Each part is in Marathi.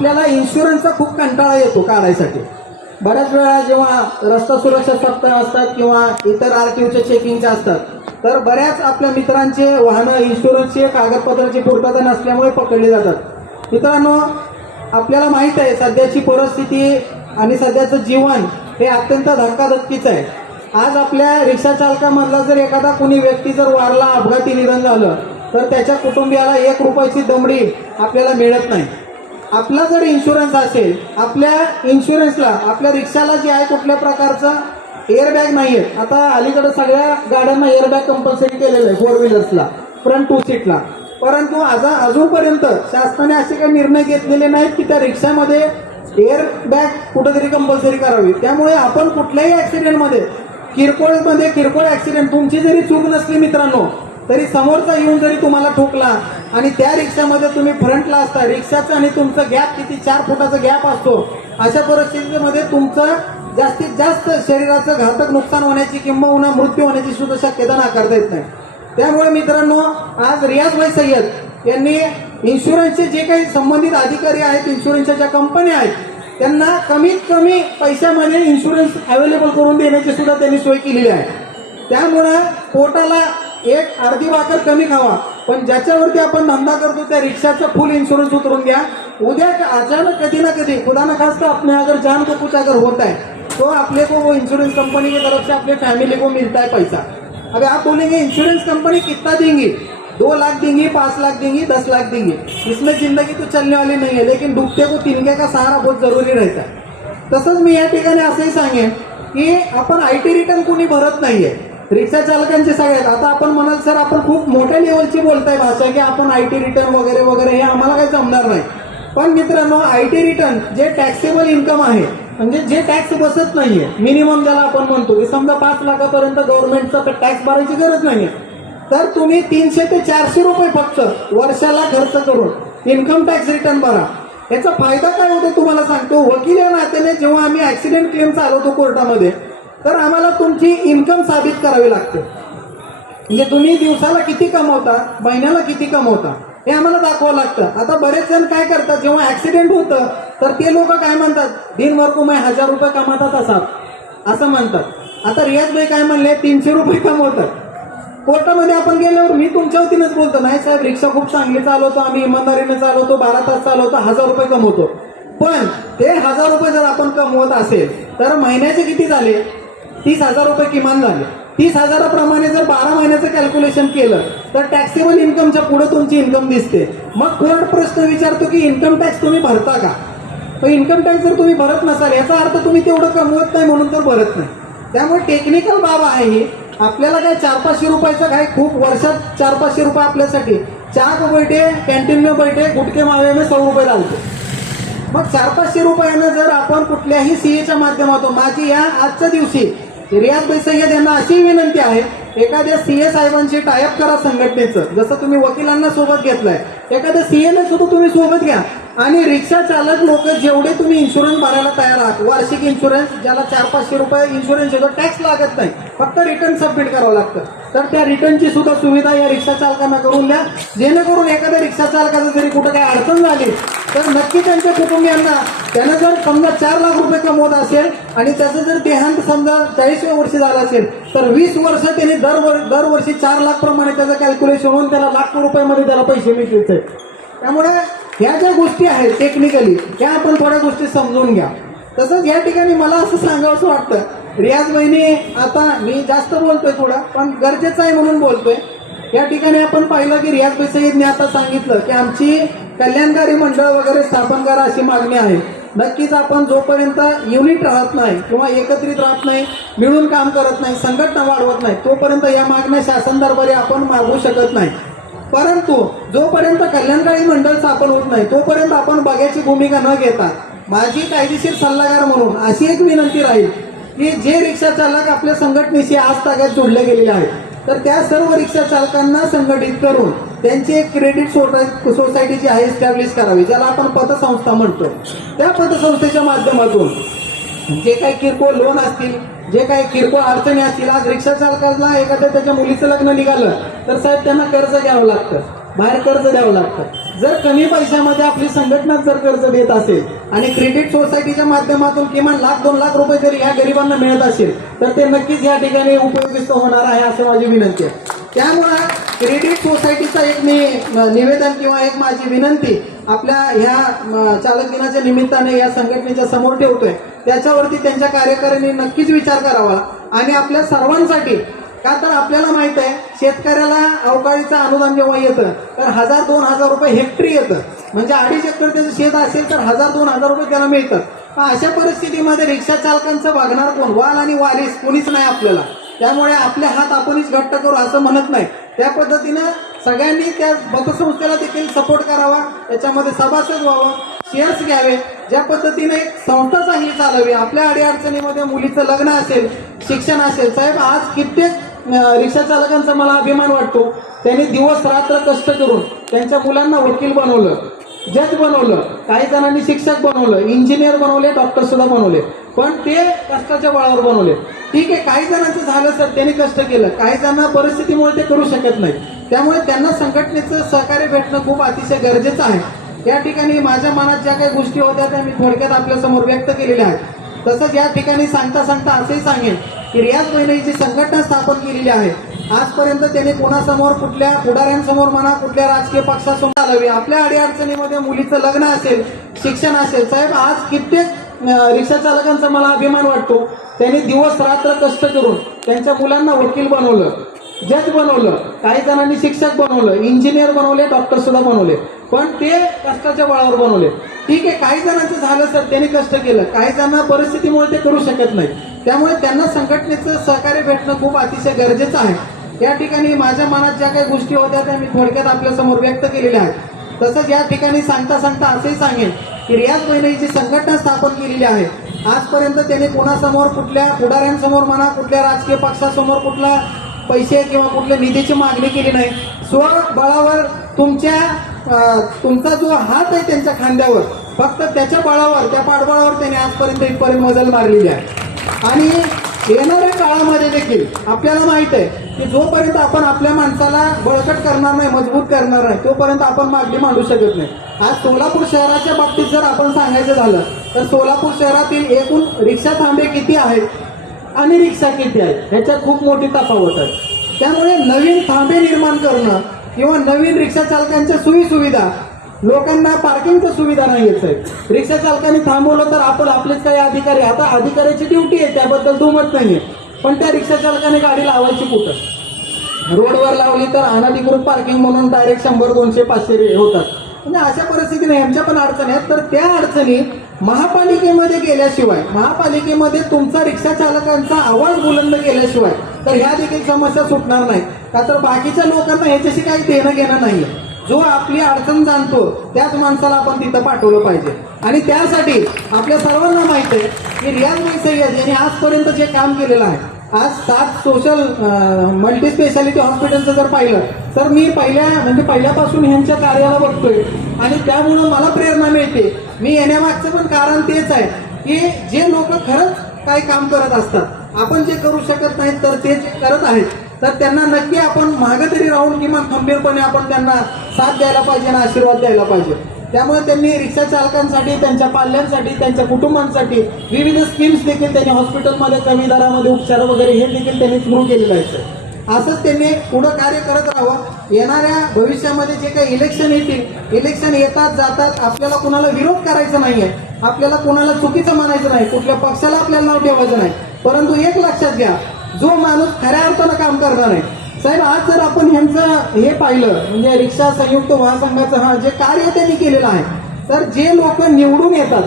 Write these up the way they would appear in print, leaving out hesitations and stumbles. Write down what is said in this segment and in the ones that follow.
आपल्याला इन्शुरन्सचा खूप कंटाळा येतो काढायसाठी. बऱ्याच वेळा जेव्हा रस्ता सुरक्षा सप्ताह असतात किंवा इतर आरटीओच्या चेकिंगच्या असतात, तर बऱ्याच आपल्या मित्रांचे वाहनं इन्शुरन्सचे कागदपत्राची पूर्तता नसल्यामुळे पकडली जातात. मित्रांनो, आपल्याला माहित आहे सध्याची परिस्थिती आणि सध्याचं जीवन हे अत्यंत धक्काधक्कीचं आहे. आज आपल्या रिक्षा चालकामधला जर एखादा कोणी व्यक्ती जर वारला, अपघाती निधन झालं, तर त्याच्या कुटुंबियाला 1 रुपयाची दमडी आपल्याला मिळत नाही. आपला जर इन्शुरन्स असेल, आपल्या इन्शुरन्सला आपल्या रिक्षाला जे आहे कुठल्या प्रकारचा एअरबॅग नाही आहे. आता अलीकडे सगळ्या गाड्यांना एअरबॅग कंपल्सरी केलेलं आहे, 4 व्हीलर्सला, फ्रंट 2 सीटला. परंतु अजूनपर्यंत शासनाने असे काही निर्णय घेतलेले नाहीत की त्या रिक्षामध्ये एअरबॅग कुठेतरी कंपल्सरी करावी. त्यामुळे आपण कुठल्याही ऍक्सिडेंटमध्ये किरकोळ ऍक्सिडेंट, तुमची जरी चूक नसली मित्रांनो, तरी समोरचा येऊन जरी तुम्हाला ठोकला आणि त्या रिक्षामध्ये तुम्ही फ्रंटला असता, रिक्षाचं आणि तुमचं गॅप किती 4 फुटाचा गॅप असतो, अशा परिस्थितीमध्ये तुमचं जास्तीत जास्त शरीराचं घातक नुकसान होण्याची किंवा मृत्यू होण्याची सुद्धा शक्यता नाकारता येत नाही. त्यामुळे मित्रांनो, आज रियाज भाई सय्यद यांनी इन्शुरन्सचे जे काही संबंधित अधिकारी आहेत, इन्शुरन्सच्या ज्या कंपन्या आहेत, त्यांना कमीत कमी पैशामध्ये इन्शुरन्स अवेलेबल करून देण्याची सुद्धा त्यांनी सोय केलेली आहे. त्यामुळे पोटाला एक अर्धी भाकर कमी खावा, पण ज्याच्यावरती आपण धंदा करतो त्या रिक्षाचा फुल इन्शुरन्स उतरून द्या. उद्या अचानक कधी ना कधी खुदा न खास्ता अपने अगर जान को कुछ अगर होता है तो आपले को वो इंश्योरेंस कंपनी की तरफ से अपने फैमिली को मिलता है पैसा. अभी आप बोलेंगे इंश्योरेंस कंपनी कितना देंगी, 2 लाख देंगी, 5 लाख देंगी, 10 लाख देंगी, इसमें जिंदगी तो चलने वाली नहीं है. लेकिन डूबते को तिनके का सहारा बहुत जरूरी रहता है. तसंच मी या ठिकाणी असंही सांगेन की आपण IT रिटर्न कोणी भरत नाहीये रिक्षा चालकांचे सगळ्यात. आता आपण म्हणाल सर आपण खूप मोठ्या लेवलची बोलताय भाषा की आपण IT रिटर्न वगैरे वगैरे, हे आम्हाला काही जमणार नाही. पण मित्रांनो, IT रिटर्न जे टॅक्सेबल इन्कम आहे, म्हणजे जे टॅक्स बसत नाहीये, मिनिमम ज्याला आपण म्हणतो की समजा 5 लाखापर्यंत गव्हर्नमेंटचा टॅक्स भरायची गरज नाहीये, तर तुम्ही 300 ते 400 रुपये फक्त वर्षाला खर्च करून इन्कम टॅक्स रिटर्न भरा. याचा फायदा काय होतो तुम्हाला सांगतो. वकील या नात्याने जेव्हा आम्ही ऍक्सिडेंट क्लेम चालवतो कोर्टामध्ये, तर आम्हाला तुमची इन्कम साबित करावी लागते. म्हणजे तुम्ही दिवसाला किती कमवता, महिन्याला किती कमवता, हे आम्हाला दाखवावं लागतं. आता बरेच जण काय करतात, जेव्हा ऍक्सिडेंट होतं तर ते लोक काय म्हणतात, दिन भर को मैं 1000 रुपये कमाता था साहब, असं म्हणतात. आता रियाज भाई काय म्हणले, 300 रुपये कमवतात. कोर्टामध्ये आपण गेल्यावर मी तुमच्या वतीनंच बोलतो, नाही साहेब रिक्षा खूप चांगली चालवतो, आम्ही इमानदारीने चालवतो, 12 तास चालवतो, 1000 रुपये कमवतो. पण ते 1000 रुपये जर आपण कमवत असेल तर महिन्याचे किती झाले, 30,000 रुपये किमान झाले. 30,000 प्रमाणे जर 12 महिन्याचं कॅल्क्युलेशन केलं तर टॅक्सेबल इन्कमच्या पुढे तुमची इन्कम दिसते. मग कोर्ट प्रश्न विचारतो की इन्कम टॅक्स तुम्ही भरता का. पण इन्कम टॅक्स जर तुम्ही भरत नसाल, याचा अर्थ तुम्ही तेवढं कमवत नाही म्हणून तर भरत नाही. त्यामुळे टेक्निकल बाब आहे ही. आपल्याला काय 400-500 रुपयाचं काय, खूप वर्षात 400-500 रुपये आपल्यासाठी चहा को बैठे, कॅन्टीन में बैठे, गुटके मावे में 100 रुपये डालतो. मग 400-500 रुपयानं जर आपण कुठल्याही सीएच्या माध्यमातून, माझी या आजच्या दिवशी रियाज भाई सय्यद यांना अशी विनंती आहे, एखाद्या सीए साहेबांशी टायअप करा संघटनेचं, जसं तुम्ही वकिलांना सोबत घेतलाय, एखाद्या सीएला सुद्धा तुम्ही सोबत घ्या. आणि रिक्षा चालक लोक जेवढे तुम्ही इन्शुरन्स भरायला तयार आहात, वार्षिक इन्शुरन्स ज्याला 400-500 रुपये इन्शुरन्स येतो, टॅक्स लागत नाही, फक्त रिटर्न सबमिट करावं लागतं, तर त्या रिटर्नची सुद्धा सुविधा या रिक्षा चालकांना करून द्या. जेणेकरून एखाद्या रिक्षा चालकाचं जरी कुठं काही अडचण झाली तर नक्की त्यांच्या कुटुंबियांना, त्यानं जर समजा 4 लाख रुपये कमवत असेल आणि त्याचं जर देहांत समजा 40व्या वर्षी झाला असेल, तर 20 वर्ष त्यांनी दरवर्षी 4 लाख प्रमाणे त्याचं कॅल्क्युलेशन होऊन त्याला लाखो रुपयामध्ये त्याला पैसे मिळतील. त्यामुळे ह्या ज्या गोष्टी आहेत टेक्निकली, त्या आपण थोड्या गोष्टी समजून घ्या. तसंच या ठिकाणी मला असं सांगावंसं वाटतं, रियाज भाईने, आता मी जास्त बोलतोय थोडं, पण गरजेचं आहे म्हणून बोलतोय. या ठिकाणी आपण पाहिलं की रियाज भाई सय्यदने आता सांगितलं की आमची कल्याणकारी मंडळ वगैरे स्थापन करा अशी मागणी आहे. नक्कीच आपण जोपर्यंत युनिट राहत नाही किंवा एकत्रित राहत नाही, मिळून काम करत नाही, संघटना वाढवत नाही, तोपर्यंत या मागण्या शासन दरबारी आपण मागू शकत नाही. परंतु जोपर्यंत कल्याणकारी मंडळ स्थापन होत नाही, तोपर्यंत आपण बघ्याची भूमिका न घेता माझी कायदेशीर सल्लागार म्हणून अशी एक विनंती राहील की जे रिक्षा चालक आपल्या संघटनेशी आज तागात जोडले गेलेले आहेत, तर त्या सर्व रिक्षा चालकांना संघटित करून त्यांची एक क्रेडिट सोसायटी जी आहे एस्टॅब्लिश करावी, ज्याला आपण पतसंस्था म्हणतो. त्या पतसंस्थेच्या माध्यमातून जे काही किरकोळ लोन असतील, जे काही किरकोळ अडचणी असतील, आज रिक्षा चालकाला एखाद्या त्याच्या मुलीचं लग्न निघालं तर साहेब त्यांना कर्ज घ्यावं लागतं, बाहेर कर्ज द्यावं लागतं. जर कमी पैशामध्ये आपली संघटना जर कर्ज देत असेल आणि क्रेडिट सोसायटीच्या माध्यमातून किमान 1,00,000-2 लाख रुपये जर या गरिबांना मिळत असेल तर ते नक्कीच या ठिकाणी उपयुक्त होणार आहे अशी माझी विनंती आहे. त्यामुळं क्रेडिट सोसायटीचा एक मी निवेदन किंवा एक माझी विनंती आपल्या ह्या चालक दिनाच्या निमित्ताने या संघटनेच्या समोर ठेवतोय. त्याच्यावरती त्यांच्या कार्यकारिणी नक्कीच विचार करावा आणि आपल्या सर्वांसाठी, का तर आपल्याला माहित आहे शेतकऱ्याला अवकाळीचं अनुदान जेव्हा येतं तर 1,000-2,000 रुपये हेक्टरी येतं. म्हणजे 2.5 एकर त्याचं शेत असेल तर 1,000-2,000 रुपये त्याला मिळतात. अशा परिस्थितीमध्ये रिक्षा चालकांचं वागणार कोण? वाल आणि वारीस कोणीच नाही आपल्याला. त्यामुळे आपले हात आपणच घट्ट करू असं म्हणत नाही. त्या पद्धतीनं सगळ्यांनी त्या पतसंस्थेला देखील सपोर्ट करावा, त्याच्यामध्ये सभासद व्हावं, शेअर्स घ्यावे. ज्या पद्धतीने एक संस्था चांगली चालावी. आपल्या अडीअडचणीमध्ये मुलीचं लग्न असेल, शिक्षण असेल, साहेब आज कित्येक रिक्षा चालकांचा मला अभिमान वाटतो. त्यांनी दिवस रात्र कष्ट करून त्यांच्या मुलांना वकील बनवलं, जज बनवलं, काही जणांनी शिक्षक बनवलं, इंजिनियर बनवले, डॉक्टर सुद्धा बनवले. पण ते कष्टाच्या बळावर बनवले. ठीक आहे, काही जणांचं झालं सर, त्यांनी कष्ट केलं, काही जणांना परिस्थितीमुळे ते करू शकत नाही. त्यामुळे त्यांना संघटनेचं सहकार्य भेटणं खूप अतिशय गरजेचं आहे. या ठिकाणी माझ्या मनात ज्या काही गोष्टी होत्या त्या मी थोडक्यात आपल्यासमोर व्यक्त केलेल्या आहेत. तसंच या ठिकाणी सांगता सांगता असंही सांगेन की रियाज महिलांची संघटना स्थापन केलेली आहे. आजपर्यंत त्यांनी कोणासमोर, कुठल्या पुढाऱ्यांसमोर म्हणा, कुठल्या राजकीय पक्षासमोर चालावी. आपल्या अडीअडचणीमध्ये मुलीचं लग्न असेल, शिक्षण असेल, साहेब आज कित्येक रिक्षा चालकांचा मला अभिमान वाटतो. त्यांनी दिवस रात्र कष्ट करून त्यांच्या मुलांना वकील बनवलं, जज बनवलं, काही जणांनी शिक्षक बनवलं, इंजिनियर बनवले, डॉक्टर सुद्धा बनवले. पण ते कष्टाच्या बळावर बनवले. ठीक आहे, काही जणांचं झालं सर, त्यांनी कष्ट केलं, काही जणांना परिस्थितीमुळे ते करू शकत नाही. त्यामुळे त्यांना संघटनेचं सहकार्य भेटणं खूप अतिशय गरजेचं आहे. या ठिकाणी माझ्या मनात ज्या काही गोष्टी होत्या त्या मी थोडक्यात आपल्यासमोर व्यक्त केलेल्या आहेत. तसंच या ठिकाणी सांगता सांगता असंही सांगेन की रियाज महिलांची संघटना स्थापन केलेली आहे. आजपर्यंत त्यांनी कोणासमोर, कुठल्या पुढाऱ्यांसमोर म्हणा, कुठल्या राजकीय पक्षासमोर कुठला पैसे किंवा कुठल्या निधीची मागणी केली नाही. स्वबळावर तुमचा जो हात आहे त्यांच्या खांद्यावर, फक्त त्याच्या बळावर, त्या पाठबळावर त्यांनी आजपर्यंत इथपर्यंत मजल मारलेली आहे. आणि येणाऱ्या काळामध्ये देखील आपल्याला माहित आहे की जोपर्यंत आपण आपल्या माणसाला बळकट करणार नाही, मजबूत करणार नाही, तोपर्यंत आपण मागणी मांडू शकत नाही. आज सोलापूर शहराच्या बाबतीत जर आपण सांगायचं झालं तर सोलापूर शहरातील एकूण रिक्षा थांबे किती आहेत आणि रिक्षा किती आहेत ह्याच्यात खूप मोठी तफावत आहे. त्यामुळे नवीन थांबे निर्माण करणं किंवा नवीन रिक्षा चालकांच्या सुविधा, लोकांना पार्किंगच्या सुविधा नाहीयेत साहेब. रिक्षा चालकांनी थांबवलं तर आपण आपलेच काही अधिकारी, आता अधिकाऱ्याची ड्युटी आहे त्याबद्दल दुमत नाहीये, पण त्या रिक्षा चालकाने गाडी लावायची कुठं? रोडवर लावली तर अनधिकृत पार्किंग म्हणून डायरेक्ट 100, 200, 500 होतात. म्हणजे अशा परिस्थितीने ह्यांच्या पण अडचणी आहेत. तर त्या अडचणी महापालिकेमध्ये गेल्याशिवाय, महापालिकेमध्ये तुमचा रिक्षा चालकांचा आवाज बुलंद केल्याशिवाय तर ह्या देखील समस्या सुटणार नाही. का तर बाकीच्या लोकांना ह्याच्याशी काही देणं घेणं नाहीये. जो आपली अडचण जाणतो त्याच माणसाला आपण तिथं पाठवलं पाहिजे. आणि त्यासाठी आपल्या सर्वांना माहित आहे की रियाज सय्यद यांनी आजपर्यंत जे काम केलेलं आहे, आज 7 सोशल मल्टी स्पेशालिटी हॉस्पिटलचं जर पाहिलं तर मी पहिल्यापासून ह्यांच्या कार्याला बघतोय आणि त्यामुळं मला प्रेरणा मिळते. मी येण्यामागचं पण कारण तेच आहे की जे लोक खरंच काही काम करत असतात, आपण जे करू शकत नाही तर ते करत आहेत, तर त्यांना नक्की आपण मागे तरी राहून किंवा खंबीरपणे आपण त्यांना साथ द्यायला पाहिजे आणि आशीर्वाद द्यायला पाहिजे. त्यामुळे त्यांनी रिक्षा चालकांसाठी, त्यांच्या पाल्यांसाठी, त्यांच्या कुटुंबांसाठी विविध स्कीम्स देखील त्यांनी हॉस्पिटलमध्ये कमी दरामध्ये उपचार वगैरे हे देखील त्यांनी सुरू केलेलं आहे. असंच त्यांनी पुढं कार्य करत राहावं. येणाऱ्या भविष्यामध्ये जे काही इलेक्शन येतील, इलेक्शन येतात जातात, आपल्याला कुणाला विरोध करायचा नाहीये, आपल्याला कुणाला चुकीचं म्हणायचं नाही, कुठल्या पक्षाला आपल्याला नाव ठेवायचं नाही. परंतु एक लक्षात घ्या, जो माणूस खऱ्या अर्थानं काम करणार आहे साहेब, आज जर आपण ह्यांचं हे पाहिलं म्हणजे रिक्षा संयुक्त महासंघाचं जे कार्य त्यांनी केलेलं आहे, तर जे लोक निवडून येतात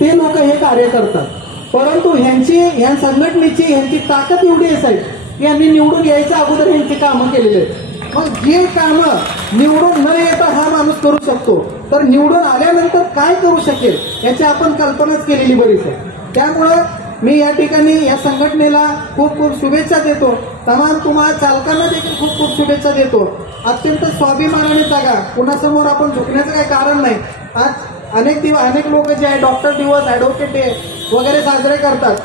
ते लोक हे कार्य करतात. परंतु ह्या संघटनेची ह्यांची ताकद एवढी आहे साहेब की यांनी निवडून यायच्या अगोदर ह्यांची कामं केलेली आहेत. मग जे कामं निवडून न येता हा माणूस करू शकतो, तर निवडून आल्यानंतर काय करू शकेल याची आपण कल्पनाच केलेली बरीच आहे. त्यामुळं मी या ठिकाणी या संघटनेला खूप खूप शुभेच्छा देतो. तमाम तुम्हाला चालकांना देखील खूप खूप शुभेच्छा देतो. अत्यंत स्वाभिमानाने जगा, कुणासमोर आपण झुकण्याचं काही कारण नाही. आज अनेक लोक जे आहे डॉक्टर दिवस, ॲडव्होकेट डे वगैरे साजरे करतात,